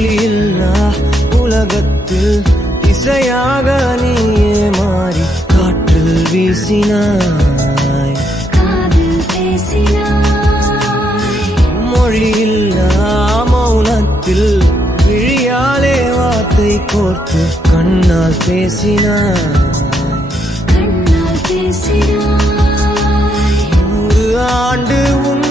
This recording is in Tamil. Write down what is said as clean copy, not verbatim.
மொழியில்லா உலகத்தில் இசையாக நீயே மாறி காற்றில் வீசினாய், காதில் பேசினாய். மொழியில்லா மௌனத்தில் விழியாலே வார்த்தை கோர்த்து கண்ணால் பேசினாய், கண்ணால் பேசினாய். 100 ஆண்டு உன்